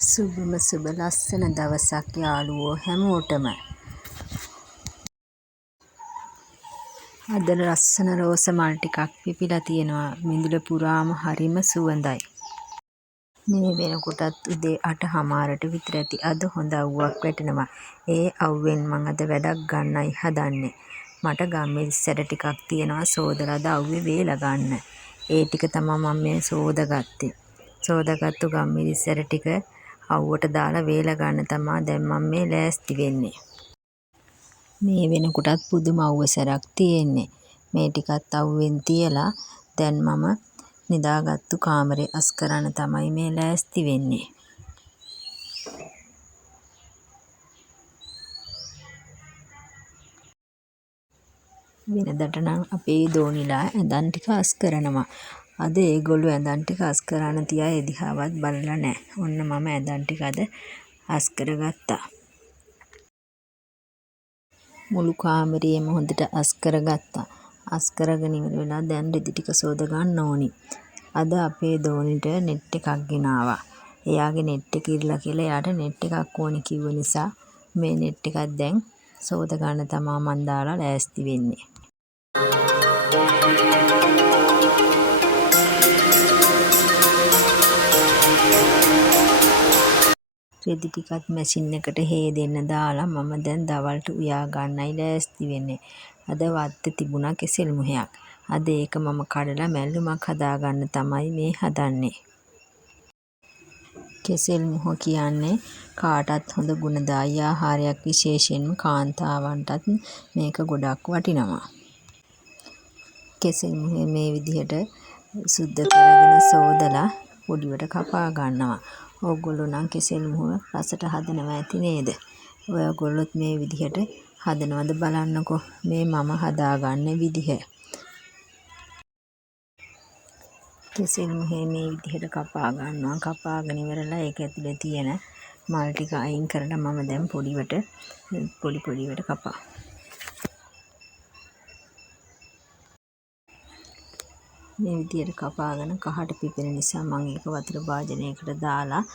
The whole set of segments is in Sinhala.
සුබම සුබ ලස්සන දවසක් යාළුවෝ හැමෝටම. අද ලස්සන රෝස මල් ටිකක් පිපිලා තියෙනවා. මිදුල පුරාම හරිම සුවඳයි. මේ වෙනකොටත් උදේ 8:00ට විතර ඇති. අද හොඳ අවුවක් වැටෙනවා. ඒ අවුවෙන් මං අද වැඩක් ගන්නයි හදන්නේ. මට ගම්මිරිස්සැට ටිකක් තියෙනවා සෝදලාද අවුවේ වේලා ගන්න. ඒ ටික තමයි මම මේ සෝදගත්තේ. සෝදාගත්තු ගම්මිරිස්සැට ටික අවුවට දාලා වේලා ගන්න තමයි දැන් මම මේ ලෑස්ති වෙන්නේ. මේ වෙනකොටත් පුදුම අවුවසරක් තියෙන්නේ. මේ ටිකත් අවුවෙන් තියලා දැන් මම නිදාගත්තු කාමරේ අස් කරන්න තමයි මේ ලෑස්ති වෙන්නේ. වෙනදට නම් අපේ දෝනිලා ඇඳන් ටික අස් කරනවා. අද ඒගොල්ලෝ ඇඳන් ටික අස් කරන්න තියා ඒ දිහාවත් බලලා නැහැ. ඔන්න මම ඇඳන් ටික අද අස් කරගත්තා. මුළු කාමරේම හොඳට අස් කරගත්තා. අස් කරගෙන ඉවර වෙලා දැන් රෙදි ටික සෝද ගන්න ඕනි. අද අපේ දෝනිට net එකක් ගෙනාවා. එයාගේ net එක ඉරලා කියලා එයාට net එකක් ඕනි කිව්ව නිසා මේ net එකක් දැන් සෝද ගන්න තමයි මන් දාලා ලෑස්ති වෙන්නේ. රෙදි ටිකත් මැෂින් එකට හේදෙන්න දාලා මම දැන් දවල්ට උයා ගන්නයි ලෑස්ති වෙන්නේ. අද වත්තේ තිබුණා කෙසෙල් මුහයක්. අද ඒක මම කඩලා මැල්ලුමක් හදාගන්න තමයි මේ හදන්නේ. කෙසෙල් මුහ කියන්නේ කාටත් හොඳ ගුණදායී ආහාරයක්. විශේෂයෙන්ම කාන්තාවන්ටත් මේක ගොඩක් වටිනවා. කෙසෙල් මුහේ මේ විදිහට සුද්ධ කරගෙන සෝදලා පොඩිවට කපා ගන්නවා. ඕගොල්ලෝ නම් කෙසෙල් මුහ රසට හදනවා ඇති නේද? ඔයගොල්ලොත් මේ විදිහට හදනවද බලන්නකෝ. මේ මම හදාගන්න විදිහ. කෙසෙල් මුහේ මේ විදිහට කපා ගන්නවා. කපාගෙන ඉවරලා ඒක ඇතුලේ තියෙන මල් ටික අයින් කරලා මම දැන් පොඩි පොඩිවට කපා. මේ විදිහට කපාගෙන කහට පිපෙන නිසා මම ඒක වතුර භාජනයකට දාලා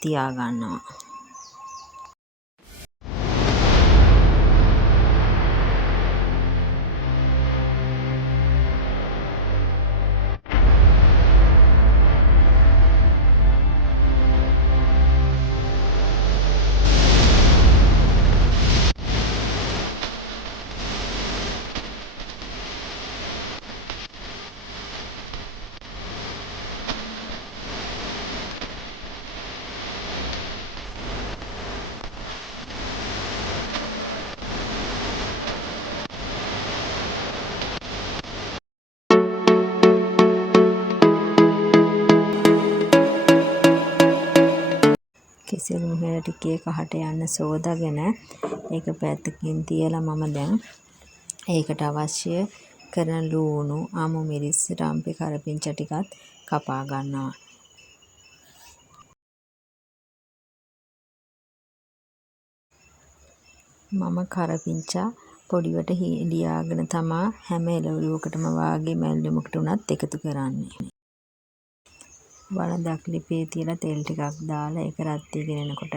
තියා ගන්නවා. කෙසෙල් මුහේ ටිකේ කහට යන්න සෝදාගෙන ඒක පැත්තකින් තියලා මම දැන් ඒකට අවශ්‍ය කරන ලුණු, අමු මිරිස්, රම්පි කරපිංචා ටිකත් කපා ගන්නවා. මම කරපිංචා පොඩිවට ලියාගෙන තමා හැම එළවලුවකටම වාගේ මැල්ලුමකට උනත් එකතු කරන්නේ. වලදක් ලිපේ තියලා තෙල් ටිකක් දාලා ඒක රත් වීගෙන එනකොට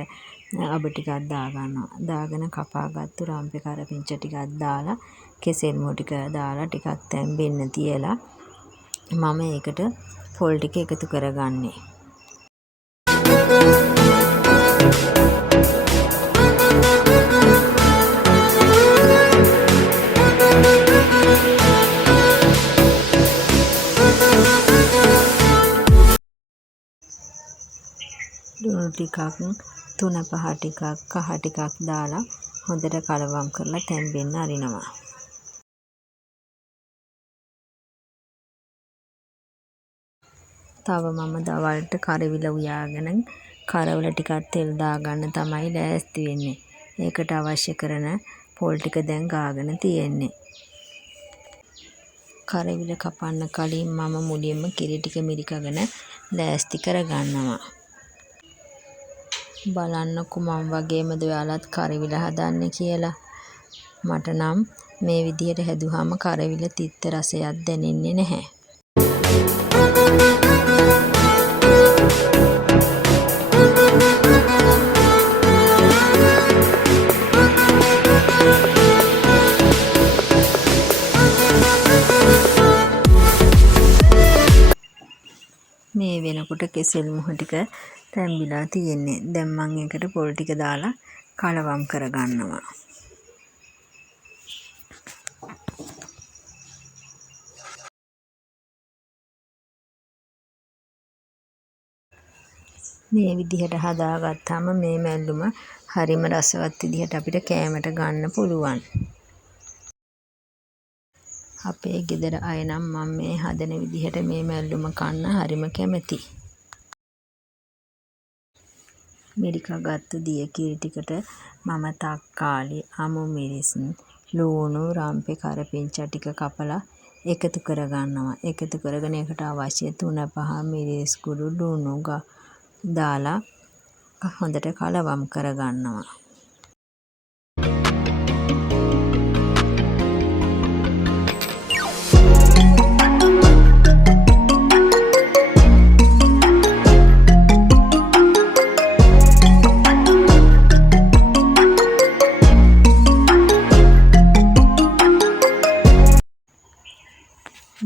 අබ ටිකක් දාගන්නවා. දාගෙන කපාගත්තු රම්පේ කරපිංචා ටිකක් දාලා කෙසෙල් මුහ ටික දාලා ටිකක් තැම්බෙන්න තියලා මම ඒකට පොල් ටික එකතු කරගන්නේ. ලුණු ටිකක්, තුන පහ ටිකක්, කහ ටිකක් දාලා හොඳට කලවම් කරලා තැම්බෙන්න අරිනවා. තව මම දවල්ට කරවිල උයාගෙන කරවල ටිකක් තෙල් දාගන්න තමයි ලෑස්ති වෙන්නේ. ඒකට අවශ්‍ය කරන පොල් ටික දැන් ගාගෙන තියෙන්නේ. කරවිල කපන්න කලින් මම මුලින්ම කිරි ටික මිරිකගෙන ලෑස්ති කරගන්නවා. බලන්නකෝ මම වගේමද ඔයාලත් කරවිල හදන්නේ කියලා. මට නම් මේ විදිහට හැදුවාම කරවිල තිත්ත රසයක් දැනෙන්නේ නැහැ. කෙසෙල් මුහ ටික තැම්බිලා තියෙන්නේ. දැන් මම ඒකට පොල් ටික දාලා කලවම් කරගන්නවා. මේ විදිහට හදාගත්තාම මේ මැල්ලුම හරිම රසවත් විදිහට අපිට කෑමට ගන්න පුළුවන්. අපේ ගෙදර අය නම් මම මේ හදන විදිහට මේ මැල්ලුම කන්න හරිම කැමති. මිරිකා ගත්ත දිය කිරි ටිකට මම තක්කාලි, අමු මිරිස්, ලූණු, රම්පේ කරපිංචා ටික කපලා එකතු කරගන්නවා. එකතු කරගෙන ඒකට අවශ්‍ය 3-5 මිරිස් කුඩු ලුණු දාලා හොඳට කලවම් කරගන්නවා.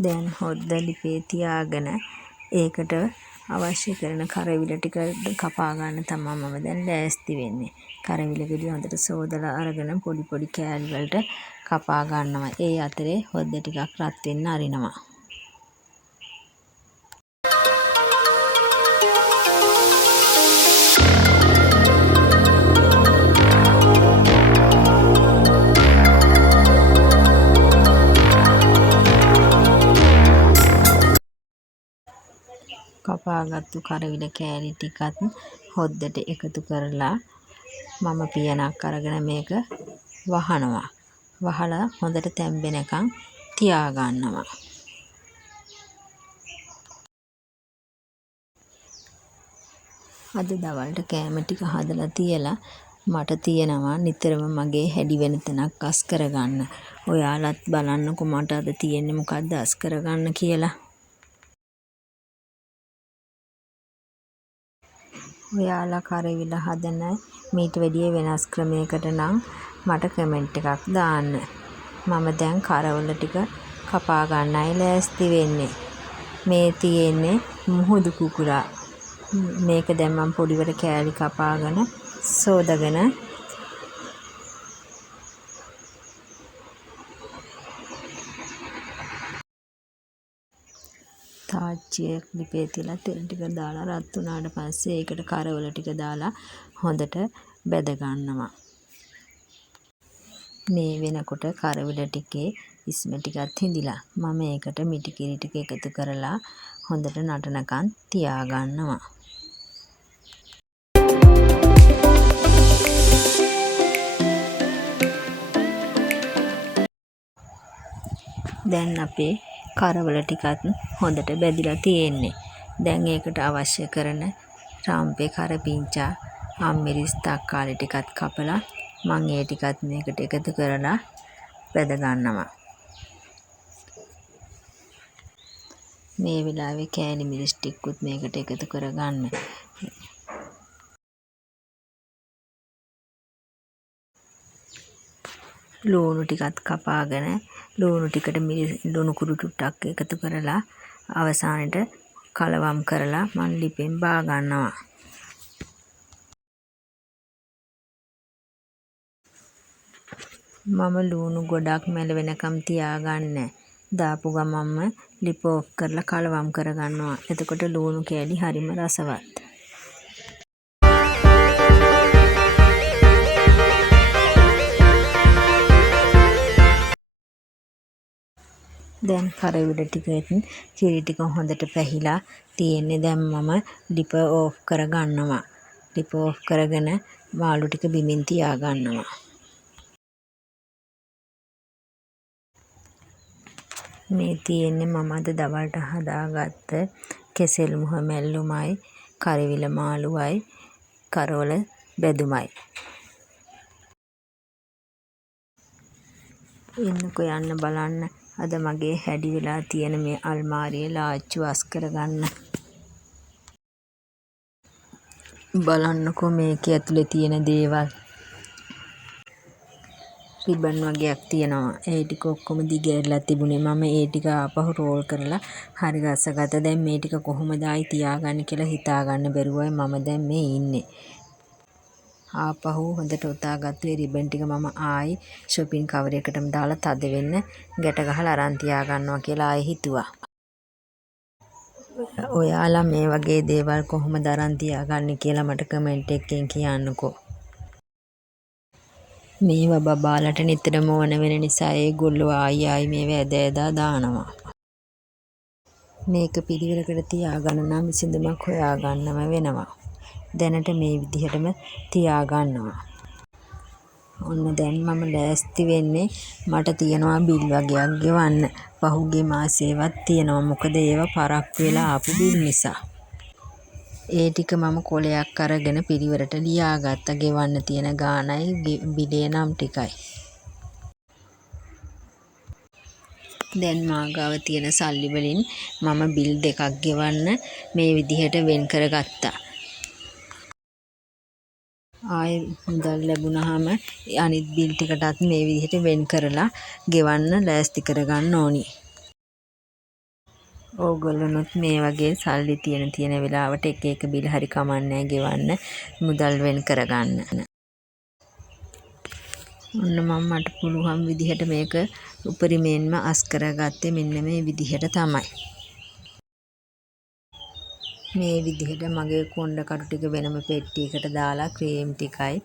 දැන් හොද්ද ලිපේ තියාගෙන ඒකට අවශ්‍ය කරන කරවිල ටික කපා ගන්න තමයි මම දැන් ලෑස්ති වෙන්නේ. කරවිල ගෙඩි හොඳට සෝදලා අරගෙන පොඩි පොඩි කෑලි වලට කපා ගන්නවා. ඒ අතරේ හොද්ද ටිකක් රත් වෙන්න අරිනවා. කපාගත්තු කරවිල කෑලි ටිකත් හොද්දට එකතු කරලා මම පියනක් අරගෙන මේක වහනවා. වහලා හොඳට තැම්බෙනකන් තියාගන්නවා. අද දවල්ට කෑම ටික හදලා තියලා මට තියෙනවා නිතරම මගේ හැඩි වෙන තැනක් අස් කරගන්න. ඔයාලත් බලන්නකො මට අද තියෙන්නේ මොකද්ද අස් කරගන්න කියලා. ඔයාලා කරවිල හදන මීට වැඩිය වෙනස් ක්‍රමයකට නම් මට කමෙන්ට් එකක් දාන්න. මම දැන් කරවල ටික කපා ගන්නයි ලෑස්ති වෙන්නේ. මේ තියෙන්නේ මුහුදු කුකුරා. මේක දැන් මම පොඩිවට කෑලි කපාගෙන සෝදගෙන තාච්චියක් ලිපේ තියලා තෙල් ටික දාලා රත් වුණාට පස්සේ ඒකට කරවල ටික දාලා හොඳට බැද ගන්නවා. මේ වෙනකොට කරවල ටිකේ ඉස්ම ටිකත් හිඳිලා මම ඒකට මිටි කිරි ටික එකතු කරලා හොඳට නටනකන් තියා ගන්නවා. දැන් අපේ කරවල ටිකත් හොඳට බැදිලා තියෙන්නේ. දැන් ඒකට අවශ්‍ය කරන රම්පේ කරපිංචා අම්මිරිස් තක්කාලි ටිකත් කපලා මම ඒ ටිකත් මේකට එකතු කරලා බැද ගන්නවා. මේ වෙලාවේ කෑලි මිරිස් ටිකකුත් මේකට එකතු කරගන්න. ලුණු ටිකත් කපාගෙන ලුණු ටිකට ලුණු කුඩු ටුට්ටක් එකතු කරලා අවසානයේ කලවම් කරලා මන් ලිපෙන් බා ගන්නවා. මම ලුණු ගොඩක් මැලවෙනකම් තියාගන්නේ. දාපු ගමන්ම ලිප ඔෆ් කරලා කලවම් කරගන්නවා. එතකොට ලුණු කෑලි හරිම රසවත්. දැන් කරවිල ටිකෙන් කිරි ටික හොඳට පැහිලා තියෙන්නේ. දැන් මම ලිප ඕෆ් කරගන්නවා. ලිප ඕෆ් කරගෙන මාළු ටික බිමින් තියා ගන්නවා. මේ තියෙන්නේ මම අද දවල්ට හදාගත්ත කෙසෙල් මුහ මැල්ලුමයි, කරවිල මාළුවයි, කරවල බැදුමයි. එන්නකො යන්න බලන්න. අද මගේ හැඩි වෙලා තියෙන මේ අල්මාරියේ ලාච්චු අස් කරගන්න. බලන්නකො මේකේ ඇතුලේ තියෙන දේවල්. රිබන් වගේක් තියෙනවා. ඒ ටික ඔක්කොම දිගෑරලා තිබුණේ. මම ඒ ටික ආපහු රෝල් කරලා හරි ගස්සගත්තා. දැන් මේ ටික කොහොමද ආයි තියාගන්නේ කියලා හිතාගන්න බැරුවයි මම දැන් මේ ඉන්නේ. ආපහු හොඳට ඔතාගත්තු ඒ රිබන් ටික මම ආයි shopping cover එකටම දාලා තද වෙන්න ගැට ගහලා අරන් තියාගන්නවා කියලා ආයි හිතුවා. ඔයාලා මේ වගේ දේවල් කොහොමද අරන් තියාගන්නේ කියලා මට කමෙන්ට් එකකින් කියන්නකෝ. මේවා බබාලට නිතරම ඕන වෙන නිසා ඒගොල්ලෝ ආයි මේවා ඇද දානවා. මේක පිළිවෙලකට තියාගන්න නම් විසඳුමක් හොයාගන්නම වෙනවා. දැනට මේ විදිහටම තියාගන්නවා. ඔන්න දැන් මම ලෑස්ති වෙන්නේ මට තියනවා බිල් වගේක් ගෙවන්න. පහුගිය මාසේවත් තියෙනවා. මොකද ඒවා පරක්කු වෙලා ආපු බිල් නිසා. ඒ ටික මම කොලයක් අරගෙන පිළිවෙලට ලියාගත්තා. ගෙවන්න තියෙන ගාණයි බිලේ නම් ටිකයි. දැන් මා ගාව තියෙන සල්ලි වලින් මම බිල් දෙකක් ගෙවන්න මේ විදිහට වෙන් කරගත්තා. ආයෙ මුදල් ලැබුණාම අනිත් බිල් ටිකටත් මේ විදිහට වෙන් කරලා ගෙවන්න ලෑස්ති කරගන්න ඕනි. ඕගොල්ලොනුත් මේ වගේ සල්ලි තියෙන වෙලාවට එක බිල් හරි කමන්නේ ගෙවන්න මුදල් වෙන් කරගන්න. ඔන්න මම මට පුළුවන් විදිහට මේක උපරිමයෙන්ම අස් කරගත්තේ මෙන්න මේ විදිහට තමයි. මේ විදිහට මගේ කොණ්ඩ කටු ටික වෙනම පෙට්ටියකට දාලා ක්‍රීම් ටිකයි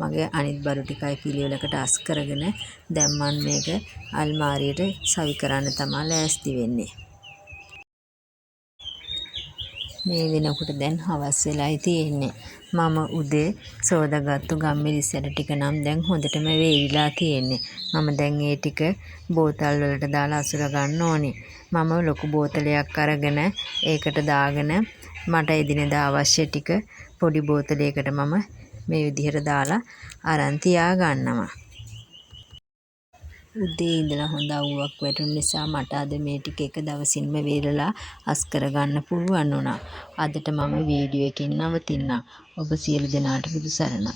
මගේ අනිත් බඩු ටිකයි පිළිවෙලකට අස් කරගෙන දැන් මම මේක අල්මාරියට සවි කරන්න තමයි ලෑස්ති වෙන්නේ. මේ වෙනකොට දැන් හවස් වෙලායි තියෙන්නේ. මම උදේ සෝදාගත්තු ගම්මිරිස් ඇට ටික නම් දැන් හොඳටම වේලිලා තියෙන්නේ. මම දැන් ඒ ටික බෝතල් වලට දාලා අසුර ගන්න ඕනේ. මම ලොකු බෝතලයක් අරගෙන ඒකට දාගෙන මට එදිනෙදා අවශ්‍ය ටික පොඩි බෝතලයකට මම මේ විදිහට දාලා අරන් තියා ගන්නවා. උදේ ඉඳලා හොඳ අවුවක් වැටුණු නිසා මට අද මේ ටික එක දවසින්ම වේලලා අස් කරගන්න පුළුවන් වුණා. අදට මම වීඩියෝ එකකින් නවතින්නම්. ඔබ සියලු දෙනාට බුදු සරණයි.